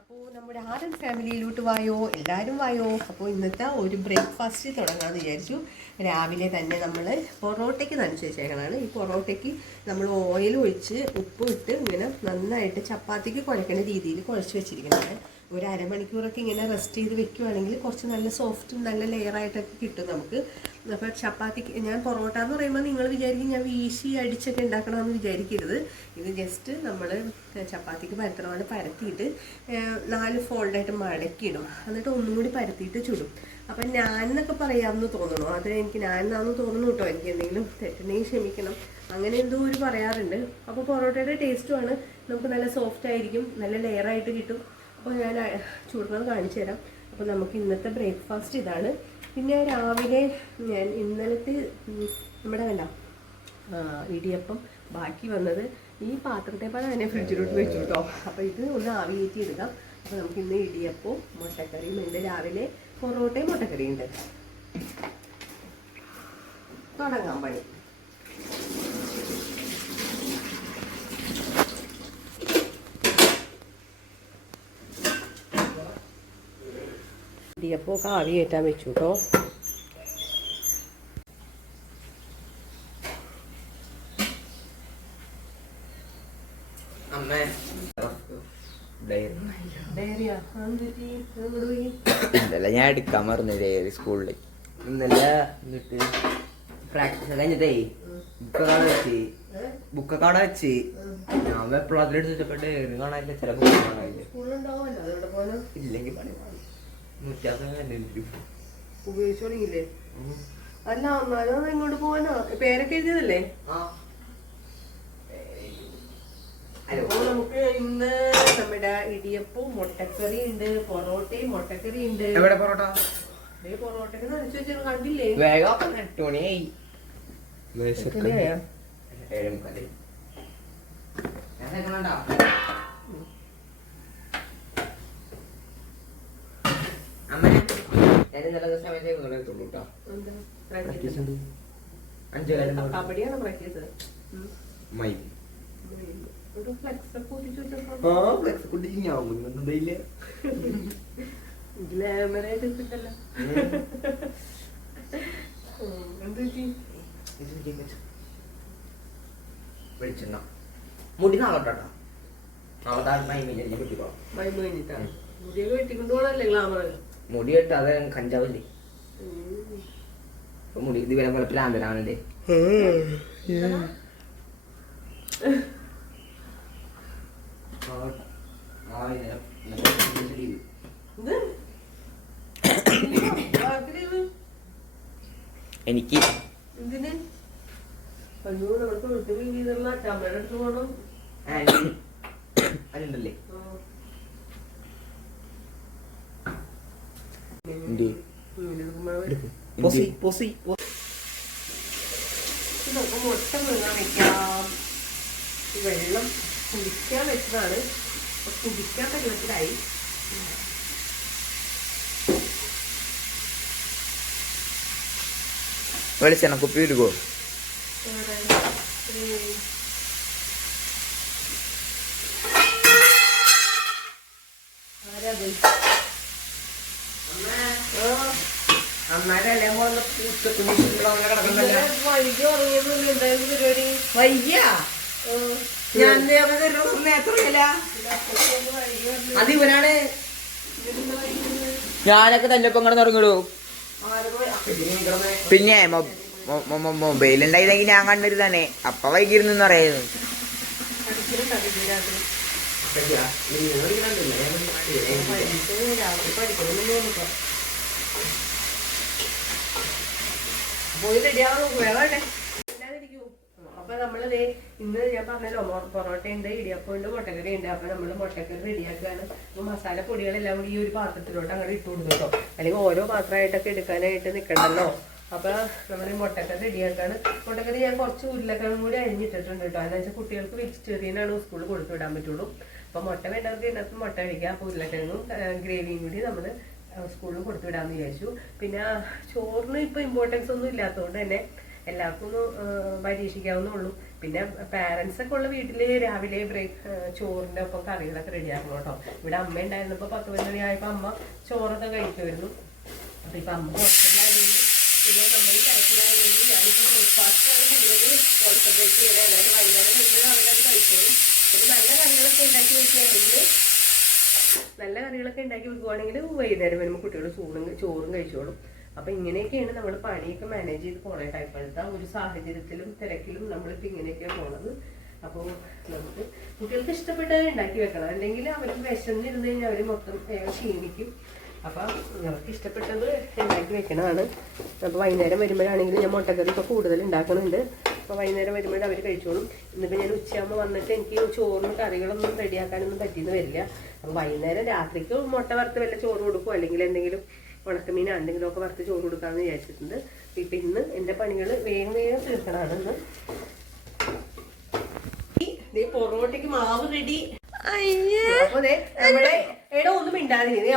അപ്പോൾ നമ്മുടെ ആദ്യം ഫാമിലിയിലോട്ട് വായോ? എല്ലാവരും വായോ? അപ്പോൾ ഇന്നത്തെ ഒരു ബ്രേക്ക്ഫാസ്റ്റ് തുടങ്ങാമെന്ന് വിചാരിച്ചു. രാവിലെ തന്നെ നമ്മൾ പൊറോട്ടയ്ക്ക് നനച്ച് വെച്ചേക്കണതാണ്. ഈ പൊറോട്ടയ്ക്ക് നമ്മൾ ഓയിൽ ഒഴിച്ച് ഉപ്പ് ഇട്ട് ഇങ്ങനെ നന്നായിട്ട് ചപ്പാത്തിക്ക് കുഴക്കുന്ന രീതിയിൽ കുഴച്ച് വെച്ചിരിക്കുന്നതാണ് ഒരു അരമണിക്കൂറൊക്കെ ഇങ്ങനെ റെസ്റ്റ് ചെയ്ത് വെക്കുവാണെങ്കിൽ കുറച്ച് നല്ല സോഫ്റ്റും നല്ല ലെയറായിട്ടൊക്കെ കിട്ടും നമുക്ക്. അപ്പോൾ ചപ്പാത്തിക്ക് ഞാൻ പൊറോട്ട എന്ന് പറയുമ്പോൾ നിങ്ങൾ വിചാരിക്കും ഞാൻ വീശി അടിച്ചൊക്കെ ഉണ്ടാക്കണമെന്ന് വിചാരിക്കരുത്. ഇത് ജസ്റ്റ് നമ്മൾ ചപ്പാത്തിക്ക് പരത്തണമാണ് പരത്തിയിട്ട് ഏഹ്, നാല് ഫോൾഡായിട്ട് മടക്കിയിടും. എന്നിട്ട് ഒന്നുകൂടി പരത്തിയിട്ട് ചുടും. അപ്പം ഞാൻ എന്നൊക്കെ പറയാമെന്ന് തോന്നണോ? അത് എനിക്ക് ഞാൻ എന്നാന്ന് തോന്നുന്നു കേട്ടോ എനിക്ക് എന്തെങ്കിലും തെറ്റുണ്ടെങ്കിൽ ക്ഷമിക്കണം. അങ്ങനെ എന്തോ ഒരു പറയാറുണ്ട്. അപ്പോൾ പൊറോട്ടയുടെ ടേസ്റ്റുമാണ് നമുക്ക് നല്ല സോഫ്റ്റ് ആയിരിക്കും. നല്ല ലെയറായിട്ട് കിട്ടും. അപ്പോൾ ഞാൻ ചൂടുന്നത് കാണിച്ചു തരാം. അപ്പോൾ നമുക്ക് ഇന്നത്തെ ബ്രേക്ക്ഫാസ്റ്റ് ഇതാണ്. പിന്നെ രാവിലെ ഞാൻ ഇന്നലത്തെ നമ്മുടെ കണ്ട ഇടിയപ്പം ബാക്കി വന്നത് ഈ പാത്രത്തെ പോലെ തന്നെ ഫ്രിഡ്ജിലോട്ട് വെച്ചു കേട്ടോ അപ്പോൾ ഇത് ഒന്ന് ആവിയേറ്റി എടുക്കാം. അപ്പോൾ നമുക്ക് ഇന്ന് ഇടിയപ്പവും മുട്ടക്കറിയും ഉണ്ട്. രാവിലെ പൊറോട്ടയും മുട്ടക്കറിയും ഉണ്ട്. തുടങ്ങാം പണി. ഇടിയപ്പമൊക്കെ ആവി കയറ്റാൻ വെച്ചു കേട്ടോ ഇന്നലെ ഞാൻ എടുക്കാൻ മറന്നു ഡയറി സ്കൂളിൽ ഇന്നലെ എന്നിട്ട് പ്രാക്ടീസ് കഴിഞ്ഞിട്ടേ ബുക്കൊക്കെ കാണാൻ വെച്ച്. ബുക്കൊക്കെ അവിടെ വെച്ച്. ഞാൻ എപ്പോഴും അതിലെടുത്തിട്ട് ഡയറി കാണാനില്ല ചില ബുക്ക് കാണാനില്ല. ഇല്ലെങ്കിൽ പണി ഉപയോഗിച്ചു തുടങ്ങിയില്ലേ അല്ല എന്നാലും ഇങ്ങോട്ട് പോവാനോ? പേരൊക്കെ എഴുതിയതല്ലേ? ആ. അപ്പോൾ നമുക്ക് ഇന്ന് നമ്മുടെ ഇടിയപ്പവും മുട്ടക്കറി ഉണ്ട് പൊറോട്ടയും മുട്ടക്കറി ഉണ്ട്. എവിടെ പൊറോട്ട? പൊറോട്ടക്ക് നനച്ചു വെച്ചാൽ കണ്ടില്ലേ? വേഗം എട്ട് മണിയായി? ഏഴ് മുക്കാൽ ഞാൻ കേൾക്കണുണ്ടോ? അമ്മേ, ഞാൻ ഇന്നലത്തെ സമയത്ത് ഇങ്ങോട്ട് എത്തുള്ളൂ കേട്ടോ. എന്താ? Practice practice. ഉണ്ട്. അഞ്ച് കാര്യം ക- കബഡിയാണ് പ്രാക്ടീസ് മൈ. ഒരു ഫ്ലെക്സ് ഒക്കെ ഒട്ടിച്ചു ആ, flex കൊണ്ട് ഞാൻ പറ്റും. വെളിച്ചെണ്ണ. മുടി നാളെ കേട്ടോ. നാളെ താഴെ മൈമില്ല കിട്ടിക്കോ മൈമ കഴിഞ്ഞിട്ടാണ് മുടിയൊക്കെ വെട്ടിക്കൊണ്ടുപോകണല്ലേ ഗ്ലാമർ മുടി അത് കഞ്ചാവില്ലേ മുടി ഇത് വരെ പോലെ പ്ലാന്തരാണല്ലേ? എനിക്ക് എന്തിന് അയ്യോ നമ്മൾക്ക് വീട്ടിൽ ചെയ്തുള്ള ക്യാമറ എടുത്ത് പോകണം അതുണ്ടല്ലേ ആ. എന്ത്? ഇങ്ങനെ എടുക്കുമ്പോഴാ വരും. പൊസി പൊസി ഇത് നമുക്ക് മുട്ട മുഴുങ്ങാൻ വെക്കാം വെള്ളം കുടിക്കാൻ വെച്ചതാണ് കുടിക്കാൻ പരുവത്തിലായി വെളിച്ചെണ്ണ കുപ്പി വരുകോ വേറെ, ഏ, ആരാത്? ആ, അമ്മയുടെ പോലെ ഇന്നലെ വൈകി ഉറങ്ങിയതൊന്നും എന്തായിരുന്നു പരിപാടി വയ്യ? ഞാൻ നേത്രമില്ല. അത് ഇവനാണ്. ഉണ്ടായില്ലെങ്കിൽ ഞാൻ ഞാനൊക്കെ തന്നെ ഇപ്പൊ ഇങ്ങനെ തുടങ്ങിടൂ പിന്നെ മൊബൈൽ ഉണ്ടായിരുന്നെങ്കിൽ ഞാൻ കണ്ടൊരു തന്നെ അപ്പൊ വൈകിരുന്നു പറയുന്നു പഠിക്കുന്നുണ്ടോ പോയി റെഡിയാവാൻ നോക്കും വേറെ അപ്പൊ നമ്മൾ ഇന്ന് ഞാൻ പറഞ്ഞല്ലോ പൊറോട്ട ഉണ്ട് ഇടിയപ്പം ഉണ്ട് മുട്ടക്കറി ഉണ്ട്. അപ്പൊ നമ്മൾ മുട്ടക്കറി റെഡിയാക്കുകയാണ് അപ്പൊ മസാല പൊടികളെല്ലാം കൂടി ഈ ഒരു പാത്രത്തിലോട്ട് അങ്ങോട്ട് ഇട്ട് കൊടുത്തു കേട്ടോ അല്ലെങ്കിൽ ഓരോ പാത്രമായിട്ടൊക്കെ എടുക്കാനായിട്ട് നിൽക്കണ്ടല്ലോ അപ്പൊ നമ്മൾ മുട്ടക്കറി റെഡിയാക്കാണ് മുട്ടക്കറി ഞാൻ കുറച്ച് ഉരുളക്കിഴങ്ങും കൂടി അരിഞ്ഞിട്ടിട്ടുണ്ട് കേട്ടോ. അതെന്ന് വെച്ചാൽ കുട്ടികൾക്ക് വെജിറ്റേറിയൻ ആണ് സ്കൂളിൽ കൊടുത്തു വിടാൻ പറ്റുള്ളൂ. അപ്പൊ മുട്ട വേണ്ടവർക്ക് ഇതിനകത്ത് മുട്ട കഴിക്കാം അപ്പൊ ഉരുളക്കിഴങ്ങും ഗ്രേവിയും കൂടി നമ്മൾ സ്കൂളിൽ കൊടുത്തുവിടാന്ന് വിചാരിച്ചു. പിന്നെ ചോറിന് ഇപ്പൊ ഇമ്പോർട്ടൻസ് ഒന്നും ഇല്ലാത്തതുകൊണ്ട് തന്നെ എല്ലാവർക്കും ഒന്ന് പരീക്ഷിക്കാവുന്നുള്ളൂ പിന്നെ പാരന്റ്സ് ഒക്കെ ഉള്ള വീട്ടിൽ രാവിലെ ബ്രേക്ക് ചോറിന്റെ ഒപ്പം കറികളൊക്കെ റെഡിയാക്കണം കേട്ടോ. ഇവിടെ അമ്മ ഉണ്ടായിരുന്നപ്പോ പത്ത് മണി ആയപ്പോ അമ്മ ചോറൊക്കെ കഴിക്കുമായിരുന്നു. അപ്പൊ ഇപ്പൊ അമ്മ ഹോസ്പിറ്റലായതുകൊണ്ട് പിന്നെ നമ്മൾ തിരക്കിലായതുകൊണ്ട് ഞാനിപ്പോൾ ബ്രേക്ക്ഫാസ്റ്റ് കൂടുതൽ കോൺസെൻട്രേറ്റ് ചെയ്യണേ. അതായത് വൈകുന്നേരം വരുമ്പോഴും അവരത് കഴിച്ചോളും നല്ല കറികളൊക്കെ ഉണ്ടാക്കി വെക്കുകയാണെങ്കിൽ നല്ല കറികളൊക്കെ ഉണ്ടാക്കി വെക്കുവാണെങ്കിൽ വൈകുന്നേരം വരുമ്പോൾ കുട്ടികൾ ചോറും ചോറും കഴിച്ചോളും. അപ്പൊ ഇങ്ങനെയൊക്കെയാണ് നമ്മൾ പണിയൊക്കെ മാനേജ് ചെയ്ത് പോണേട്ടോ ഇപ്പോഴത്തെ ഒരു സാഹചര്യത്തിലും തിരക്കിലും നമ്മളിപ്പോൾ ഇങ്ങനെയൊക്കെയാണ് പോണത്. അപ്പോൾ നമുക്ക് കുട്ടികൾക്ക് ഇഷ്ടപ്പെട്ടത് ഉണ്ടാക്കി വെക്കണം. അല്ലെങ്കിൽ അവർ വിശന്നിരുന്ന് കഴിഞ്ഞാൽ അവർ മൊത്തം ക്ഷീണിക്കും. അപ്പം ഞങ്ങൾക്ക് ഇഷ്ടപ്പെട്ടത് ഉണ്ടാക്കി വെക്കണതാണ്. അപ്പോൾ വൈകുന്നേരം വരുമ്പോഴാണെങ്കിൽ ഞാൻ മുട്ടക്കറി ഇപ്പോൾ കൂടുതൽ ഉണ്ടാക്കുന്നുണ്ട് അപ്പോൾ വൈകുന്നേരം വരുമ്പോഴേ അവർ കഴിച്ചോളും. ഇന്നിപ്പോൾ ഞാൻ ഉച്ചയാകുമ്പോൾ വന്നിട്ട് എനിക്ക് ചോറിന് കറികളൊന്നും റെഡിയാക്കാനൊന്നും പറ്റിയെന്ന് വരില്ല. അപ്പോൾ വൈകുന്നേരം രാത്രിക്ക് മുട്ട വറുത്ത് വല്ല ചോറ് കൊടുക്കും അല്ലെങ്കിൽ എന്തെങ്കിലും ഉണക്കമീൻ എന്തെങ്കിലും ഒക്കെ വറുത്ത് ചോറ് കൊടുക്കാമെന്ന് വിചാരിച്ചിട്ടുണ്ട്. ഇപ്പം ഇന്ന് എന്റെ പണികൾ വേഗം വേഗം തീർക്കണമാണെന്ന് ഈ പൊറോട്ടയ്ക്ക് മാവ് റെഡി. അപ്പൊ എടാ ഒന്നും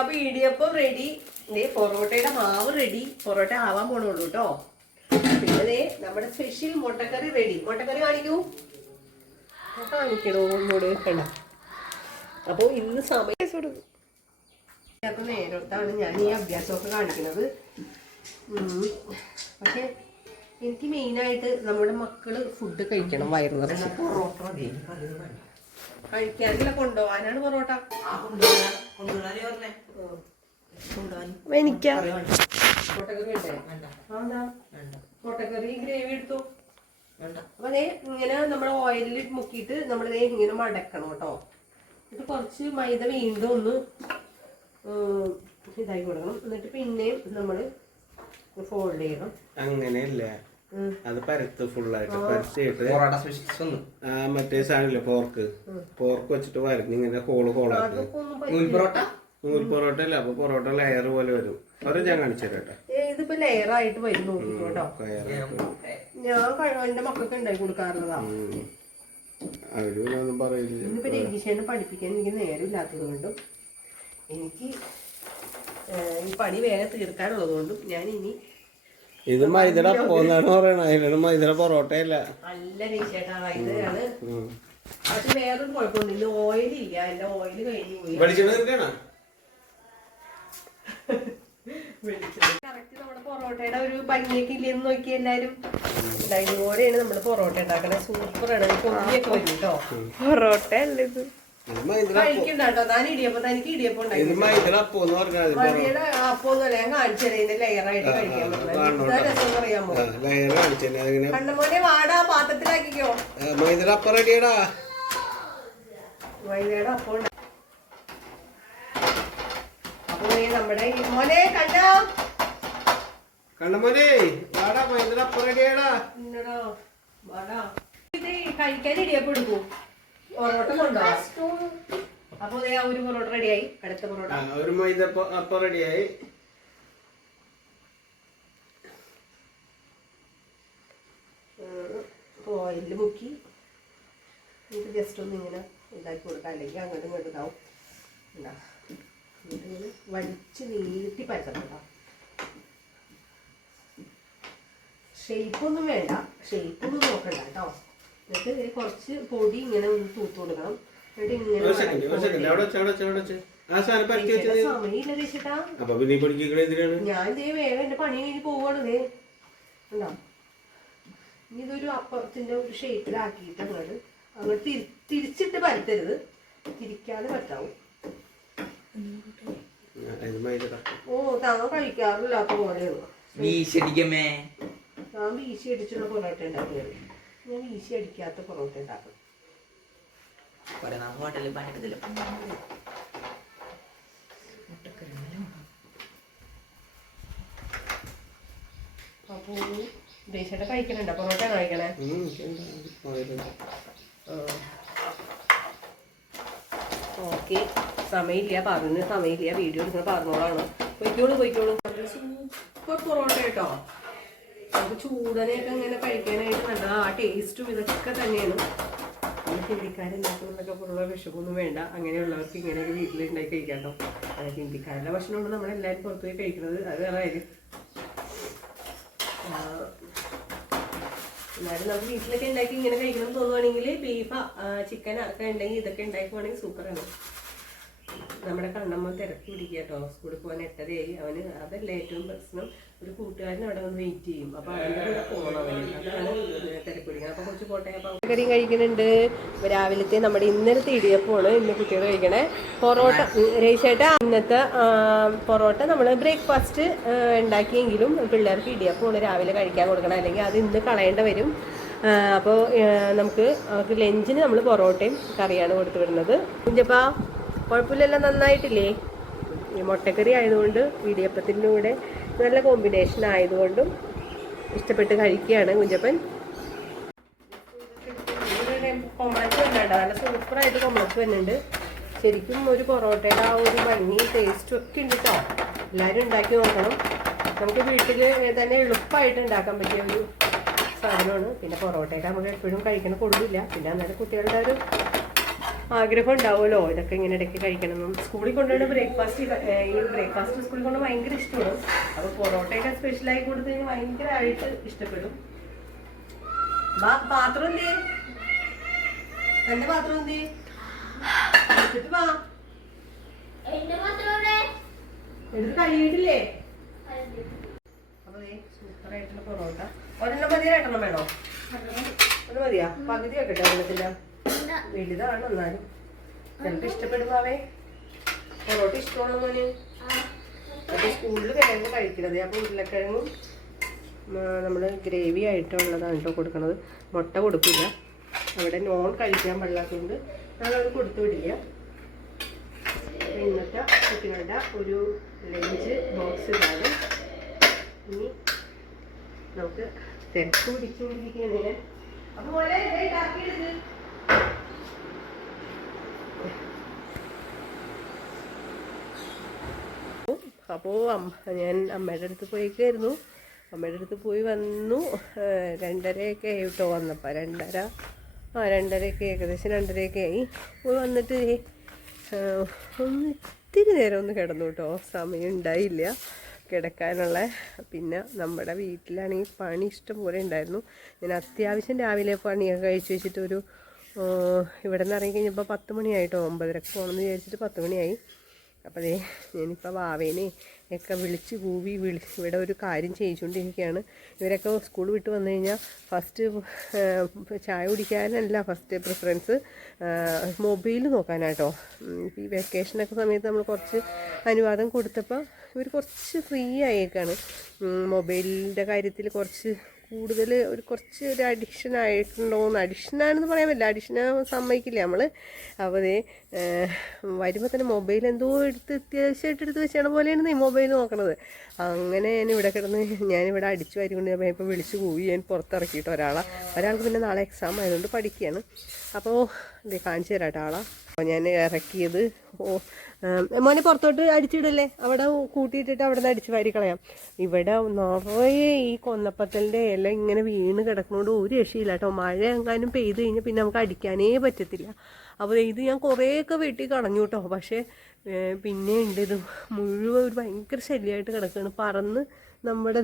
അപ്പൊ ഇടിയപ്പം റെഡി നീ പൊറോട്ടയുടെ മാവ് റെഡി പൊറോട്ട ആവാൻ പോണുള്ളൂ കേട്ടോ പിന്നെ ദേ നമ്മുടെ സ്പെഷ്യൽ മുട്ടക്കറി റെഡി മുട്ടക്കറി കാണിക്കൂ. കാണിക്കണോ ഒന്നുകൂടെ? വേണ്ട. അപ്പൊ ഇന്ന് സമയം അപ്പൊ നേരത്താണ് ഞാൻ ഈ അഭ്യാസമൊക്കെ കാണിക്കുന്നത്. പക്ഷെ എനിക്ക് മെയിനായിട്ട് നമ്മുടെ മക്കൾ ഫുഡ് കഴിക്കണം വയറുന്നത് നിറച്ച് പൊറോട്ട മതി. കഴിക്കാനില്ല പൊറോട്ട. എനിക്കാ. മുട്ടക്കറി ഗ്രേവി എടുത്തു. അപ്പൊ അതേ ഇങ്ങനെ നമ്മൾ ഓയിലിൽ മുക്കിയിട്ട് നമ്മൾ ഇങ്ങനെ മടക്കണം കേട്ടോ. എന്നിട്ട് കുറച്ച് മൈദ വീണ്ടും ഒന്ന് ഇതാക്കി കൊടുക്കണം എന്നിട്ട് പിന്നെയും നമ്മൾ ഫോൾഡ് ചെയ്യണം. അങ്ങനെയല്ല. അത് പരത്ത് ഫുള്ളായിട്ട് പരത്തിയിട്ട് മറ്റേ സാധനമില്ല പോർക്ക് പോർക്ക് വെച്ചിട്ട് വരഞ്ഞ് ഇങ്ങനെ ഹോൾ ഹോളാക്കി നൂൽ പൊറോട്ട? നൂൽ പൊറോട്ട അല്ല അപ്പൊ പൊറോട്ട ലെയർ പോലെ വരും. അത് ഞാൻ കാണിച്ചു തരട്ടെ ഇതിപ്പോ ലെയർ ആയിട്ട് വരും കേട്ടോ. ഞാൻ കഴി- എന്റെ മക്കൾക്ക് ഉണ്ടാക്കി കൊടുക്കാറുള്ളതാ. അവർ പിന്നെ ഒന്നും പറയില്ല. പഠിപ്പിക്കാൻ എനിക്ക് നേരമില്ലാത്തത് കൊണ്ടും എനിക്ക് ഈ പണി വേഗം തീർക്കാനുള്ളത് കൊണ്ടും ഞാൻ ഇനി ഇത് മൈദയുടെ അപ്പോന്നാണ് പറയണ അതിലാണ് മൈദയുടെ പൊറോട്ടയല്ല. നല്ല. പക്ഷെ വേറൊരു ഓയിൽ ഇല്ല. എന്റെ ഓയിൽ കഴിഞ്ഞു പോയി. കറക്റ്റ് നമ്മുടെ പൊറോട്ടയുടെ ഒരു ഭംഗിയൊക്കെ ഇല്ലെന്ന് നോക്കി എല്ലാരും ഇതാ ഇതുപോലെയാണ് നമ്മൾ പൊറോട്ട ഉണ്ടാക്കണേ സൂപ്പറാണ്. വരും കേട്ടോ പൊറോട്ട അല്ല ഇത്. കഴിക്കണ്ട താൻ ഇടിയപ്പം തനിക്ക് ഇടിയപ്പം മൈദയുടെ അപ്പോന്ന് ഞാൻ കാണിച്ചു തരാം. ഇതിന്റെ ലെയറായിട്ട് കഴിക്കാൻ രസം അതിങ്ങനെ കണ്ണമോനെ വാടാ പാത്രത്തിലാക്കിക്കോ. ആ, മൈദയുടെ അപ്പം റെഡിയടാ. വൈകുന്നേരം അപ്പം. അപ്പൊ നമ്മുടെ മോനെ കണ്ടോ? കണ്ണമോനെ വാടാ മൈദയുടെ അപ്പം റെഡിയാടാ. കഴിക്കാൻ ഇടിയപ്പം എടുക്കൂ. പൊറോട്ട അപ്പൊ ഒരു പൊറോട്ട റെഡിയായി. അടുത്ത പൊറോട്ട. ആ, ഒരു മൈദ അപ്പം- റെഡിയായി. ഓയിലിൽ മുക്കി. നമുക്ക് ജസ്റ്റ് ഒന്ന് ഇങ്ങനെ ഇതാക്കി കൊടുക്കാം. അല്ലെങ്കിൽ അങ്ങോട്ടും ഇങ്ങോട്ടും ഇതാവും. ഉണ്ടാ എന്നിട്ട് ഇങ്ങനെ വലിച്ച് നീട്ടി പരത്തണം ഷേപ്പൊന്നും വേണ്ട. ഷേപ്പൊന്നും നോക്കണ്ട കേട്ടോ. എന്നിട്ട് ഇതിൽ കുറച്ച് പൊടി ഇങ്ങനെ ഒന്ന് തൂത്ത് കൊടുക്കണം. എന്നിട്ട് ഇങ്ങനെ സമയമില്ല രക്ഷിട്ടാ ഞാൻ ഇതേ വേഗം എന്റെ പണി കഴിഞ്ഞ് പോവാണ് ഇതേ ഉണ്ടോ ഇനി ഇതൊരു അപ്പത്തിന്റെ ഒരു ഷേപ്പിലാക്കിയിട്ട് അങ്ങോട്ട് അങ്ങോട്ട് തിരി തിരിച്ചിട്ട് പരത്തരുത്. തിരിക്കാതെ പറ്റാവും. ഓ താങ്കൾ കഴിക്കാറില്ലാത്ത പോലെയാണ് താങ്കൾ താൻ വീശി അടിച്ചുള്ള പൊറോട്ട ഉണ്ടാക്കിയത്. ഞാൻ വീശി അടിക്കാത്ത പൊറോട്ട ഉണ്ടാക്കും. ഹോട്ടലിൽ ദേശയുടെ കഴിക്കണുണ്ടോ? പൊറോട്ട കഴിക്കണേ. ഓക്കെ. സമയമില്ല. പറഞ്ഞു സമയമില്ല. വീഡിയോ എടുക്കുന്ന പറഞ്ഞോളാണ്. പൊയ്ക്കോളൂ പൊയ്ക്കോളൂ. സൂപ്പർ പൊറോട്ട കേട്ടോ. നമുക്ക് ചൂടനെയൊക്കെ ഇങ്ങനെ കഴിക്കാനായിട്ട് നല്ലതാണ് ആ ടേസ്റ്റും ഇതൊക്കെ തന്നെയാണ്. ഹിന്ദിക്കാരില്ലാത്തവർക്കൊക്കെ പുറമുള്ള വിഷമൊന്നും വേണ്ട. അങ്ങനെയുള്ളവർക്ക് ഇങ്ങനെയൊക്കെ വീട്ടിൽ ഉണ്ടാക്കി കഴിക്കാം കേട്ടോ അത് ഹിന്ദിക്കാരുടെ ഭക്ഷണമാണ് നമ്മളെല്ലാവരും പുറത്തു പോയി കഴിക്കുന്നത് അത് ആ, എന്നാലും നമുക്ക് വീട്ടിലൊക്കെ ഉണ്ടാക്കി ഇങ്ങനെ കഴിക്കണം തോന്നുവാണെങ്കിൽ ബീഫ് ചിക്കൻ ഒക്കെ ഉണ്ടെങ്കിൽ ഇതൊക്കെ ഉണ്ടാക്കുവാണെങ്കിൽ സൂപ്പറാണ് നമ്മുടെ കണ്ണമ്മ തിരക്കി പിടിക്കുക കേട്ടോ. സ്കൂളിൽ പോകാൻ എട്ടരയായി. അവന് അതല്ല ഏറ്റവും പ്രശ്നം. ഒരു കൂട്ടുകാരൻ അവിടെ വന്ന് വെയിറ്റ് ചെയ്യും. അപ്പൊ അവന്റെ കൂടെ പോകണം അവന്. അതാണ് തിരക്ക് പിടിക്കുന്നത് അപ്പൊ കുറച്ച് പോട്ടെ. കറി കഴിക്കുന്നുണ്ട്. രാവിലത്തെ നമ്മുടെ ഇന്നലത്തെ ഇടിയപ്പമാണ് ഇന്ന് കുട്ടികൾ കഴിക്കണേ. പൊറോട്ട രേശേട്ട ഇന്നത്തെ പൊറോട്ട നമ്മൾ ബ്രേക്ക്ഫാസ്റ്റ് ഉണ്ടാക്കിയെങ്കിലും പിള്ളേർക്ക് ഇടിയപ്പമാണ് രാവിലെ കഴിക്കാൻ കൊടുക്കണം. അല്ലെങ്കിൽ അത് ഇന്ന് കളയേണ്ട വരും. അപ്പോൾ നമുക്ക് ലഞ്ചിന് നമ്മൾ പൊറോട്ടയും കറിയാണ് കൊടുത്തു വിടുന്നത്. കുഞ്ഞപ്പാ കുഴപ്പമില്ലല്ലോ നന്നായിട്ടില്ലേ? മുട്ടക്കറി ആയതുകൊണ്ട് ഇടിയപ്പത്തിന്റെ കൂടെ നല്ല കോമ്പിനേഷൻ ആയതുകൊണ്ടും ഇഷ്ടപ്പെട്ട് കഴിക്കുകയാണ് കുഞ്ചപ്പൻ കൊമളച്ച് വരുന്നുണ്ട് നല്ല സൂപ്പറായിട്ട് കൊമളച്ച് വരുന്നുണ്ട് ശരിക്കും ഒരു പൊറോട്ടയുടെ ആ ഒരു ഭംഗി ടേസ്റ്റും ഒക്കെ ഉണ്ട് കേട്ടോ എല്ലാവരും ഉണ്ടാക്കി നോക്കണം. നമുക്ക് വീട്ടിൽ തന്നെ എളുപ്പമായിട്ട് ഉണ്ടാക്കാൻ പറ്റിയ ഒരു സാധനമാണ്. പിന്നെ പൊറോട്ടയൊക്കെ നമുക്ക് എപ്പോഴും കഴിക്കണ കൊള്ളില്ല. പിന്നെ അന്നേരം കുട്ടികളുടെ ഒരു ആഗ്രഹം ഉണ്ടാവുമല്ലോ ഇതൊക്കെ ഇങ്ങനെ ഇടയ്ക്ക് കഴിക്കണം സ്കൂളിൽ കൊണ്ടുപോയി ബ്രേക്ക്ഫാസ്റ്റ് ഈ ബ്രേക്ക്ഫാസ്റ്റ് സ്കൂളിൽ കൊണ്ട് ഭയങ്കര ഇഷ്ടമാണ്. അപ്പോൾ പൊറോട്ടയൊക്കെ സ്പെഷ്യലായി കൊടുത്തു കഴിഞ്ഞാൽ ഭയങ്കരമായിട്ട് ഇഷ്ടപ്പെടും. പാത്രം എന്തേ പാത്രം എന്തേ എടുത്തിട്ട് വാ. എടുത്ത് കഴിയിട്ടില്ലേ സൂപ്പറായിട്ടുള്ള പൊറോട്ട. ഒരെണ്ണം മതി രണ്ടെണ്ണം വേണോ? അത്. മതിയാ? പകുതി വെക്കട്ടെ വെള്ളത്തില്ല വലുതാണ് എന്നാലും. നിനക്ക് ഇഷ്ടപ്പെടുമാവേ പൊറോട്ട ഇഷ്ടമാണോ മോന്? അപ്പൊ സ്കൂളിൽ കിഴങ്ങ് കഴിക്കണത്. അപ്പൊ ഉരുളക്കിഴങ്ങും നമ്മൾ ഗ്രേവി ആയിട്ടുള്ളതാണ് കേട്ടോ കൊടുക്കണത്. മുട്ട കൊടുക്കില്ല. അവിടെ നോൺ കഴിക്കാൻ പാടില്ലാത്തതുകൊണ്ട് ഞങ്ങളത് കൊടുത്തു വിടില്ല. ഇന്നത്തെ കുട്ടികളുടെ ഒരു ലഞ്ച് ബോക്സ് ഇതാണ് ഇനി നമുക്ക് തിരക്ക് പിടിച്ചുകൊണ്ടിരിക്കുകയാണ്. അപ്പോൾ അപ്പോൾ അമ്മ ഞാൻ അമ്മയുടെ അടുത്ത് പോയിക്കായിരുന്നു. അമ്മയുടെ അടുത്ത് പോയി വന്നു. രണ്ടരയൊക്കെ ആയി കേട്ടോ വന്നപ്പോൾ രണ്ടര ആ രണ്ടരയൊക്കെ ഏകദേശം രണ്ടരയൊക്കെ ആയി. പോയി വന്നിട്ട് ഒന്ന് ഇത്തിരി നേരം ഒന്ന് കിടന്നു കേട്ടോ സമയം ഉണ്ടായില്ല കിടക്കാനുള്ള. പിന്നെ നമ്മുടെ വീട്ടിലാണെങ്കിൽ പണി ഇഷ്ടം പോലെ ഉണ്ടായിരുന്നു. ഞാൻ അത്യാവശ്യം രാവിലെ പണിയൊക്കെ കഴിച്ചു വെച്ചിട്ട് ഒരു ഇവിടെ നിന്ന് ഇറങ്ങി കഴിഞ്ഞപ്പോൾ പത്ത് മണിയായിട്ടോ. ഒമ്പതരക്ക് പോകണമെന്ന് വിചാരിച്ചിട്ട് പത്ത് മണിയായി. അപ്പോൾ ദേ ഞാനിപ്പോൾ വാവേനെ ഒക്കെ വിളിച്ച് കൂവി വിളി ഇവിടെ ഒരു കാര്യം ചെയ്യിച്ചുകൊണ്ടിരിക്കുകയാണ് ഇവരൊക്കെ സ്കൂൾ വിട്ട് വന്നു കഴിഞ്ഞാൽ ഫസ്റ്റ് ചായ കുടിക്കാനല്ല ഫസ്റ്റ് പ്രിഫറൻസ് മൊബൈൽ നോക്കാനാട്ടോ. ഉം, ഈ വെക്കേഷനൊക്കെ സമയത്ത് നമ്മൾ കുറച്ച് അനുവാദം കൊടുത്തപ്പോൾ ഇവർ കുറച്ച് ഫ്രീ ആയേക്കാണ്. മൊബൈലിന്റെ കാര്യത്തിൽ കുറച്ച് കൂടുതൽ ഒരു കുറച്ച് ഒരു അഡിക്ഷൻ ആയിട്ടുണ്ടോയെന്ന് അഡിക്ഷനാണെന്ന് പറയാൻ പറ്റില്ല. അഡിക്ഷനെ സമ്മതിക്കില്ല. നമ്മൾ അപ്പോൾ വരുമ്പോൾ തന്നെ മൊബൈൽ എന്തോ എടുത്ത് അത്യാവശ്യമായിട്ട് എടുത്ത് വെച്ചാണ് പോലെയാണ് ഈ മൊബൈൽ നോക്കണത്. അങ്ങനെ ഞാൻ ഇവിടെ കിടന്ന് ഞാനിവിടെ അടിച്ചു വാരിക്കൊണ്ട് ഞാൻ ഇപ്പോൾ വിളിച്ചു പോയി. ഞാൻ പുറത്തിറക്കിയിട്ട് ഒരാളെ. ഒരാൾക്ക് പിന്നെ നാളെ എക്സാം ആയതുകൊണ്ട് പഠിക്കുകയാണ് അപ്പോൾ കാണിച്ചു തരാം ആളെ. അപ്പോൾ ഞാൻ ഇറക്കിയത് ഓ മോനെ പുറത്തോട്ട് അടിച്ചിടല്ലേ? അവിടെ കൂട്ടിയിട്ടിട്ട് അവിടെ നിന്ന് അടിച്ച് വാരി കളയാം. ഇവിടെ നിറയെ ഈ കൊന്നപ്പത്തലിന്റെ ഇല ഇങ്ങനെ വീണ് കിടക്കുന്നതുകൊണ്ട് ഒരു രക്ഷയില്ല കേട്ടോ. മഴ എങ്ങാനും പെയ്ത് കഴിഞ്ഞാൽ പിന്നെ നമുക്ക് അടിക്കാനേ പറ്റത്തില്ല. അപ്പോൾ ഇത് ഞാൻ കുറേയൊക്കെ വെട്ടി കളഞ്ഞു കേട്ടോ. പക്ഷേ പിന്നെ ഉണ്ട് ഇത് മുഴുവൻ ഒരു ഭയങ്കര ശല്യമായിട്ട് കിടക്കുകയാണ്. പറന്ന് നമ്മുടെ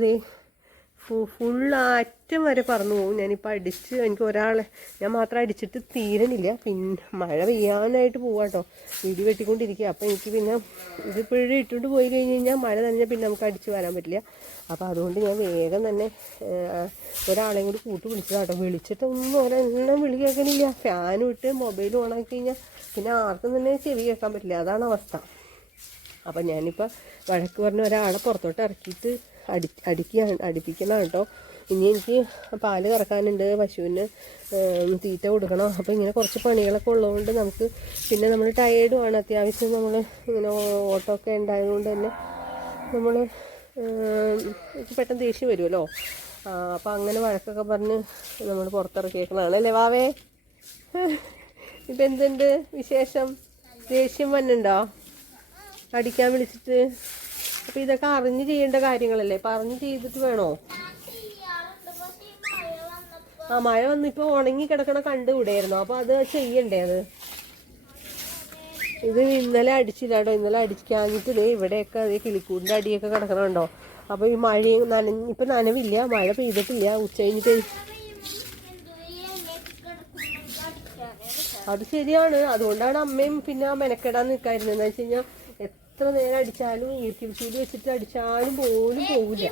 ഫുൾ അറ്റം വരെ പറന്നു പോകും ഞാനിപ്പോൾ അടിച്ച് എനിക്ക് ഒരാളെ ഞാൻ മാത്രം അടിച്ചിട്ട് തീരണില്ല. പിന്നെ മഴ പെയ്യാനായിട്ട് പോവാട്ടോ. ഇടി വെട്ടിക്കൊണ്ടിരിക്കുക അപ്പോൾ എനിക്ക് പിന്നെ ഇതിപ്പോഴും ഇട്ടുകൊണ്ട് പോയി കഴിഞ്ഞ് കഴിഞ്ഞാൽ മഴ നനഞ്ഞാൽ പിന്നെ നമുക്ക് അടിച്ച് വരാൻ പറ്റില്ല. അപ്പോൾ അതുകൊണ്ട് ഞാൻ വേഗം തന്നെ ഒരാളെയും കൂടി കൂട്ടി വിളിച്ചതാട്ടോ. വിളിച്ചിട്ടൊന്നും ഒരെണ്ണം വിളി കേൾക്കണില്ല. ഫാനും ഇട്ട് മൊബൈൽ ഓണാക്കി കഴിഞ്ഞാൽ പിന്നെ ആർക്കും തന്നെ ചെവി കേൾക്കാൻ പറ്റില്ല. അതാണ് അവസ്ഥ. അപ്പം ഞാനിപ്പോൾ വഴക്ക് പറഞ്ഞ ഒരാളെ പുറത്തോട്ട് ഇറക്കിയിട്ട് അടി അടിക്കുകയാണ് അടിപ്പിക്കണം കേട്ടോ ഇനി എനിക്ക് പാൽ കറക്കാനുണ്ട് പശുവിന് തീറ്റ കൊടുക്കണം. അപ്പോൾ ഇങ്ങനെ കുറച്ച് പണികളൊക്കെ ഉള്ളതുകൊണ്ട് നമുക്ക് പിന്നെ നമ്മൾ ടയേർഡുമാണ് അത്യാവശ്യം നമ്മൾ ഇങ്ങനെ ഓട്ടോ ഒക്കെ ഉണ്ടായതുകൊണ്ട് തന്നെ നമ്മൾ പെട്ടെന്ന് ദേഷ്യം വരുമല്ലോ അപ്പോൾ അങ്ങനെ വഴക്കൊക്കെ പറഞ്ഞ് നമ്മൾ പുറത്തിറക്കിയേക്കുന്നതാണ് അല്ലേ വാവേ? ഇപ്പം എന്തുണ്ട് വിശേഷം? ദേഷ്യം വന്നുണ്ടോ? അടിക്കാൻ വിളിച്ചിട്ട്? അപ്പോൾ ഇതൊക്കെ അറിഞ്ഞ് ചെയ്യേണ്ട കാര്യങ്ങളല്ലേ? അപ്പോൾ അറിഞ്ഞ് ചെയ്തിട്ട് വേണോ? ആ മഴ വന്നിപ്പോ ഉണങ്ങി കിടക്കണ കണ്ടുകൂടായിരുന്നു അപ്പോൾ അത് ചെയ്യണ്ടേ അത്? ഇത് ഇന്നലെ അടിച്ചില്ലാട്ടോ ഇന്നലെ അടിക്കാഞ്ഞിട്ട് ഇവിടെയൊക്കെ അതേ കിളിക്കൂടിന്റെ അടിയൊക്കെ കിടക്കണുണ്ടോ അപ്പോൾ ഈ മഴയും നനഞ്ഞ് നനവില്ല മഴ പെയ്തിട്ടില്ല. ഉച്ച കഴിഞ്ഞിട്ട് അത് ശരിയാണ്. അതുകൊണ്ടാണ് അമ്മയും പിന്നെ മെനക്കെടാൻ നിൽക്കായിരുന്നത് എന്ന് വെച്ച് കഴിഞ്ഞാൽ എത്ര നേരം അടിച്ചാലും ഈർക്കിൽ ചൂട് വെച്ചിട്ട് അടിച്ചാലും പോലും പോകില്ല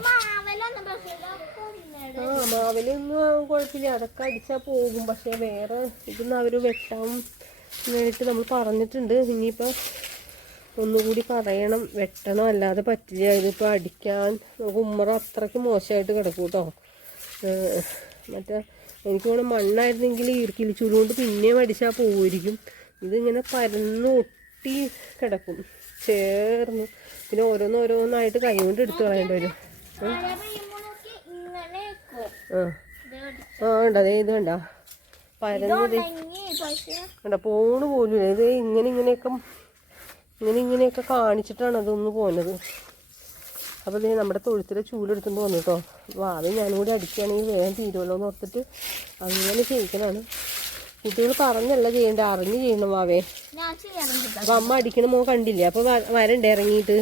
ആ മാവലൊന്നും കുഴപ്പമില്ല. അതൊക്കെ അടിച്ചാൽ പോകും. പക്ഷെ വേറെ ഇതൊന്നും അവർ വെട്ടാൻ വേണ്ടിയിട്ട് നമ്മൾ പറഞ്ഞിട്ടുണ്ട്. ഇനിയിപ്പോൾ ഒന്നുകൂടി പറയണം. വെട്ടണം. അല്ലാതെ പറ്റില്ല. ഇതിപ്പോൾ അടിക്കാൻ നമുക്ക് ഉമ്മറ അത്രയ്ക്ക് മോശമായിട്ട് കിടക്കും കേട്ടോ മറ്റേ എനിക്ക് വേണം മണ്ണായിരുന്നെങ്കിൽ ഈർക്കിൽ ചൂട് കൊണ്ട് പിന്നെയും അടിച്ചാൽ പോകുമായിരിക്കും ഇതിങ്ങനെ പരന്ന് ഒട്ടി കിടക്കും. ചേർന്ന്. പിന്നെ ഓരോന്നോരോന്നായിട്ട് കൈ കൊണ്ട് എടുത്തു കളയേണ്ടി വരും. ആ ഉണ്ട് അതേ ഇത് കണ്ട? പരന്നത് കണ്ട? പോണ് പോലും. ഇത് ഇങ്ങനെ ഇങ്ങനെയൊക്കെ ഇങ്ങനെ ഇങ്ങനെയൊക്കെ കാണിച്ചിട്ടാണ് അതൊന്ന് പോകുന്നത് അപ്പോൾ ഇത് നമ്മുടെ തൊഴുത്തിലെ ചൂലെടുത്തുകൊണ്ട് വന്നു കേട്ടോ. അത് ഞാനും കൂടി അടിക്കുകയാണെങ്കിൽ വേഗം തീരുമല്ലോ എന്ന് ഓർത്തിട്ട് അങ്ങനെ ചെയ്യിക്കണതാണ് കുട്ടികൾ പറഞ്ഞല്ല ചെയ്യണ്ട അറിഞ്ഞ് ചെയ്യണം വാവേ. അപ്പൊ അമ്മ അടിക്കണ മോ കണ്ടില്ലേ? അപ്പോൾ വരണ്ടേ ഇറങ്ങിയിട്ട്?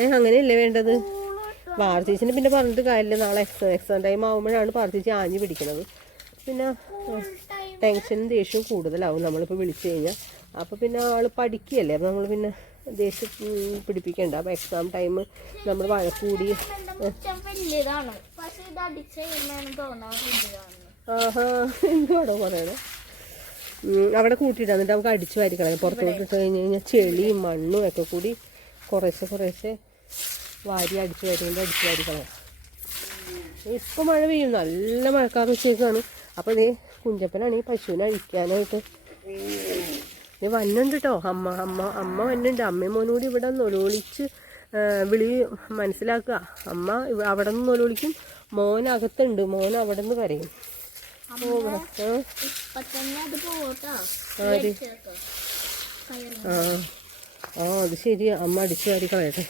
ഏഹ് അങ്ങനെയല്ലേ വേണ്ടത്? പാർത്തീച്ചിന് പിന്നെ പറഞ്ഞിട്ട് കാര്യമില്ല. നാളെ എക്സാം എക്സാം ടൈം ആകുമ്പോഴാണ് പാർത്തീച്ചി ആഞ്ഞ് പിടിക്കണത്. പിന്നെ ടെൻഷനും ദേഷ്യവും കൂടുതലാവും. നമ്മളിപ്പോൾ വിളിച്ചു കഴിഞ്ഞാൽ അപ്പോൾ പിന്നെ ആൾ പഠിക്കുകയല്ലേ? അപ്പോൾ നമ്മൾ പിന്നെ ദേഷ്യം പിടിപ്പിക്കേണ്ട. അപ്പോൾ എക്സാം ടൈം നമ്മൾ വഴക്കൂടി ആഹാ എന്തുവാടോ പറയണേ? അവിടെ കൂട്ടിയിട്ട് എന്നിട്ട് നമുക്ക് അടിച്ചു വാരിക്കളയാം പുറത്തോട്ട് ഇട്ട് കഴിഞ്ഞ് കഴിഞ്ഞാൽ ചെളിയും മണ്ണും ഒക്കെ കൂടി കുറേശ്ശെ കുറേശ്ശെ വാരി അടിച്ചു വാരിക്കൊണ്ട് അടിച്ചു കളയാം. ഇപ്പം മഴ പെയ്യും. നല്ല മഴക്കാർ വെച്ചേക്കാണ് അപ്പോൾ ഇതേ കുഞ്ചപ്പനാണ് ഈ പശുവിനെ അഴിക്കാനായിട്ട്. ഇത് വന്നുണ്ട് കേട്ടോ അമ്മ അമ്മ അമ്മ വന്നുണ്ട്. അമ്മയും മോനോട് ഇവിടെ നൊലോളിച്ച് വിളി മനസ്സിലാക്കുക. അമ്മ അവിടെ നിന്ന് നൊലോളിക്കും. മോനകത്തുണ്ട് മോൻ അവിടെ നിന്ന് കരയും. ആ, അത്? ആ. ശരിയാ. അമ്മ അടിച്ചു വാരി കളയട്ടെ.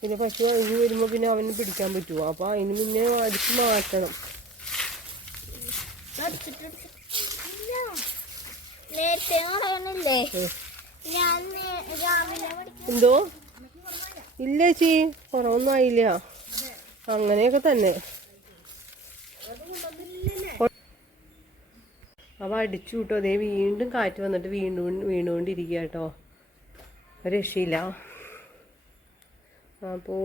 പിന്നെ പശു അഴിഞ്ഞു വരുമ്പോൾ പിന്നെ അവന് പിടിക്കാൻ പറ്റുമോ അപ്പോൾ അതിന് പിന്നെ അടിച്ച് മാറ്റണം. നേരത്തെ എന്തോ? ഇല്ല ചേച്ചി കുറവൊന്നും ആയില്ല. അങ്ങനെയൊക്കെ തന്നെ. അവ അടിച്ചു കിട്ടോ അതേ വീണ്ടും കാറ്റ് വന്നിട്ട് വീണ്ടും വീണുകൊണ്ടിരിക്കുക കേട്ടോ രക്ഷയില്ല അപ്പോൾ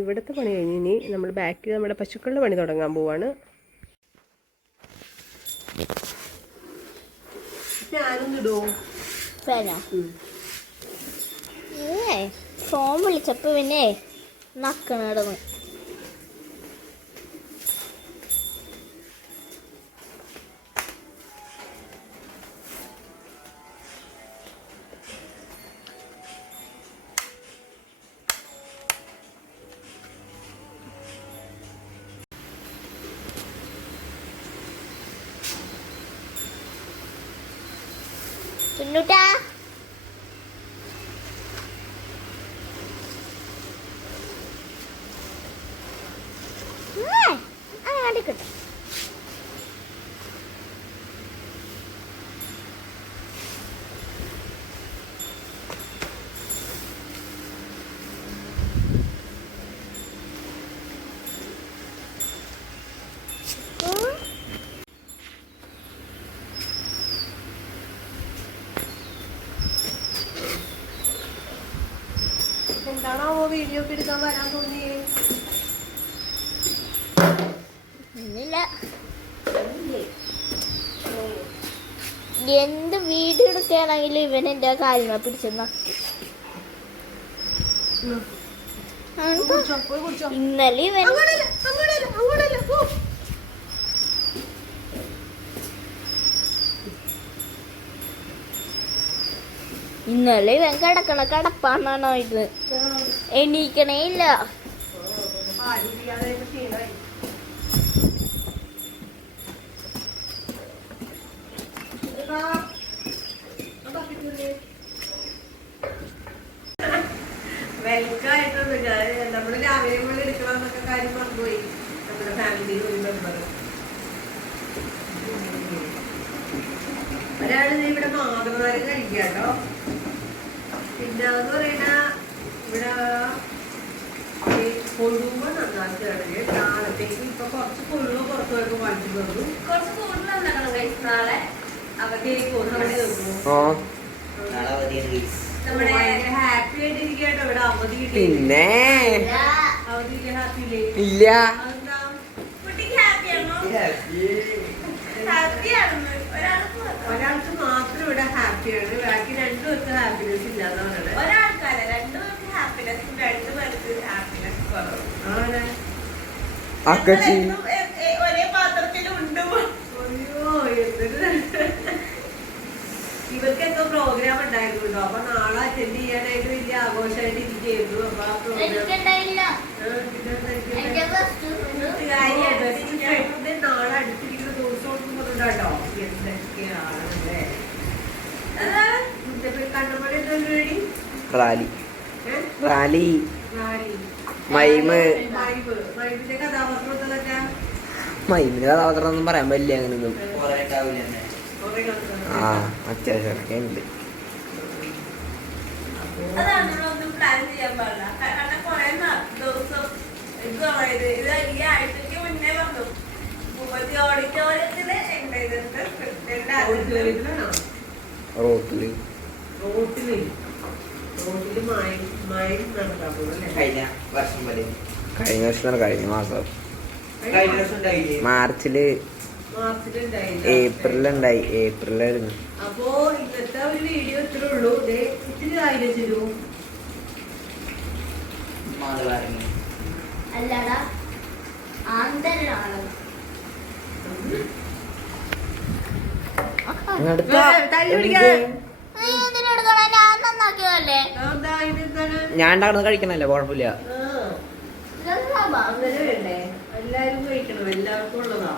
ഇവിടത്തെ പണി കഴിഞ്ഞ് ഇനി നമ്മൾ ബാക്കിൽ നമ്മുടെ പശുക്കളുടെ പണി തുടങ്ങാൻ പോവാണ്. ഞാനൊന്നിടോ? പേന വിളിച്ചപ്പോൾ പിന്നെ നക്കണ കിടന്നു അടിക്കട്ടെ എന്താണാവോ വീഡിയോ ഒക്കെ എടുക്കാൻ വരാൻ എടുക്കുകയാണെങ്കിലും ഇവൻ എന്റെ കാര്യങ്ങൾ പിടിച്ചെന്ന. കുടിച്ചോ പോയി കുടിച്ചോ. ഇന്നലെ ഇവൻ അങ്ങോട്ടല്ല അങ്ങോട്ടല്ല അങ്ങോട്ടല്ല പോ. ഇന്നലെ ഇവൻ കിടക്കണ കിടപ്പാണോ ഇത്? എണീക്കണേ ഇല്ല ആരും ചെയ്യാതെ ക്ഷീണമായി വെൽക്കായിട്ടൊന്നും ഞാൻ നമ്മൾ രാവിലെ പോലെ എടുക്കണം എന്നൊക്കെ കാര്യം മറന്നുപോയി നമ്മുടെ ഫാമിലിയിൽ ഒരു മെമ്പർ ഒരാൾ ദേ ഇവിടെ മാതൃനാരം കഴിക്കുക കേട്ടോ പിന്നെ എന്ന് പറയുന്ന ഇവിടെ ഈ കൊഴുമ്പോ നന്നാക്കുകയാണെങ്കിൽ നാളത്തേക്ക് ഇപ്പൊ കുറച്ച് കൊഴുവ് പുറത്തു പോയപ്പോ വാങ്ങിച്ചു തന്നു. കുറച്ച് കൂടുതൽ നന്നാക്കണം guys. നാളെ അവധിയായി പോകുന്നു. നമ്മുടെ ഹാപ്പി ആയിട്ടിരിക്കട്ടോ ഇവിടെ അവധി കിട്ടി പിന്നെ? അവധി ഹാപ്പി ഇല്ലേ ഇല്ല അതെന്താ കുട്ടിക്ക് ഹാപ്പിയാണോ ഹാപ്പിയാണെന്ന് ഒരാൾക്ക് മാത്രം. ഒരാൾക്ക് മാത്രം ഇവിടെ ഹാപ്പിയാണ് ബാക്കി രണ്ടു പേർക്ക് ഹാപ്പിനെസ് ഇല്ലാന്ന് പറയണത് ഒരാൾക്കല്ല രണ്ടുപേർക്ക് ഹാപ്പിനെസ് രണ്ടു പേർക്ക് ഹാപ്പിനെസ് കുറവ്. അക്കച്ചി. ഒരേ പാത്രത്തിൽ ഉണ്ട് അയ്യോ എന്തൊരു ഇവർക്ക് എന്തോ പ്രോഗ്രാം ഉണ്ടായിരുന്നു കേട്ടോ അപ്പൊ നാളെ അറ്റൻഡ് ചെയ്യാനായിട്ട് വലിയ ആഘോഷമായിട്ട് ഇരിക്കുന്നു അപ്പൊ ആ പ്രോഗ്രാം നാളെ അടുത്തിരിക്കുന്ന ദിവസം കൊണ്ടുണ്ടോ എന്തൊക്കെയാണ് അല്ലേ കണ്ണമണി എന്താ പരിപാടി റാലി. റാലി. മൈമ്. മൈമ്. മൈമിന്റെ കഥാപാത്രം ഒന്നും പറയാൻ പറ്റില്ല അങ്ങനെയൊന്നും. കുറെ ആ അത്യാവശ്യമൊക്കെ ഉണ്ട്. ഓഡിറ്റോറിയത്തിൽ ഉണ്ടായിരുന്നു അല്ലേ? കഴിഞ്ഞ വർഷം കഴിഞ്ഞ വർഷം കഴിഞ്ഞ മാസം. മാർച്ചിൽ മാർച്ചിലുണ്ടായില്ല ഏപ്രിലുണ്ടായി ഏപ്രിലായിരുന്നു അപ്പോ ഇന്നത്തെ ഒരു വീഡിയോ ഇത്രേ ഉള്ളൂ. ദേ ഇത്തിരി ആയിരം ചെല്ലു അല്ലടാ ആന്തരാണ് ഇങ്ങടുത്താ. തല്ലി എന്ത്? പിടിക്കാൻ. ഞാൻ ഉണ്ടാക്കുന്നത് കഴിക്കണല്ലേ കുഴപ്പമില്ല. കഴിക്കണം. എല്ലാവർക്കും ഉള്ളതാ.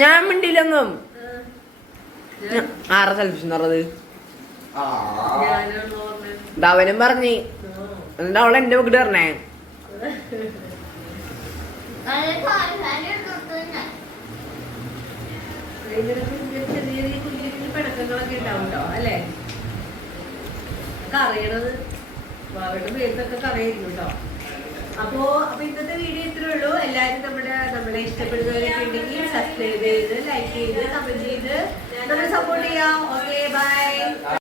ഞാൻ മിണ്ടിയില്ലെന്നും ആരാ സെൽഫിഷ് എന്ന് പറഞ്ഞത്? ഞാനാണ് പറഞ്ഞു. എന്താ അവളെ എന്റെ വീട്ടിൽ പറഞ്ഞേ? ചെറിയ കുഞ്ഞു കുഞ്ഞു പിണക്കങ്ങളൊക്കെ ഉണ്ടാവും കേട്ടോ അല്ലേ? കറിയണത്. അവരുടെ പേരിലൊക്കെ കറിയായിരിക്കും കേട്ടോ അപ്പോ അപ്പൊ ഇന്നത്തെ വീഡിയോ ഇത്രേ ഉള്ളൂ. എല്ലാരും നമ്മുടെ നമ്മളെ ഇഷ്ടപ്പെടുന്നവരൊക്കെ ഉണ്ടെങ്കിൽ സബ്സ്ക്രൈബ് ചെയ്ത് ലൈക്ക് ചെയ്ത് കമന്റ് ചെയ്ത്. നമ്മളെ സപ്പോർട്ട് ചെയ്യാം. Okay bye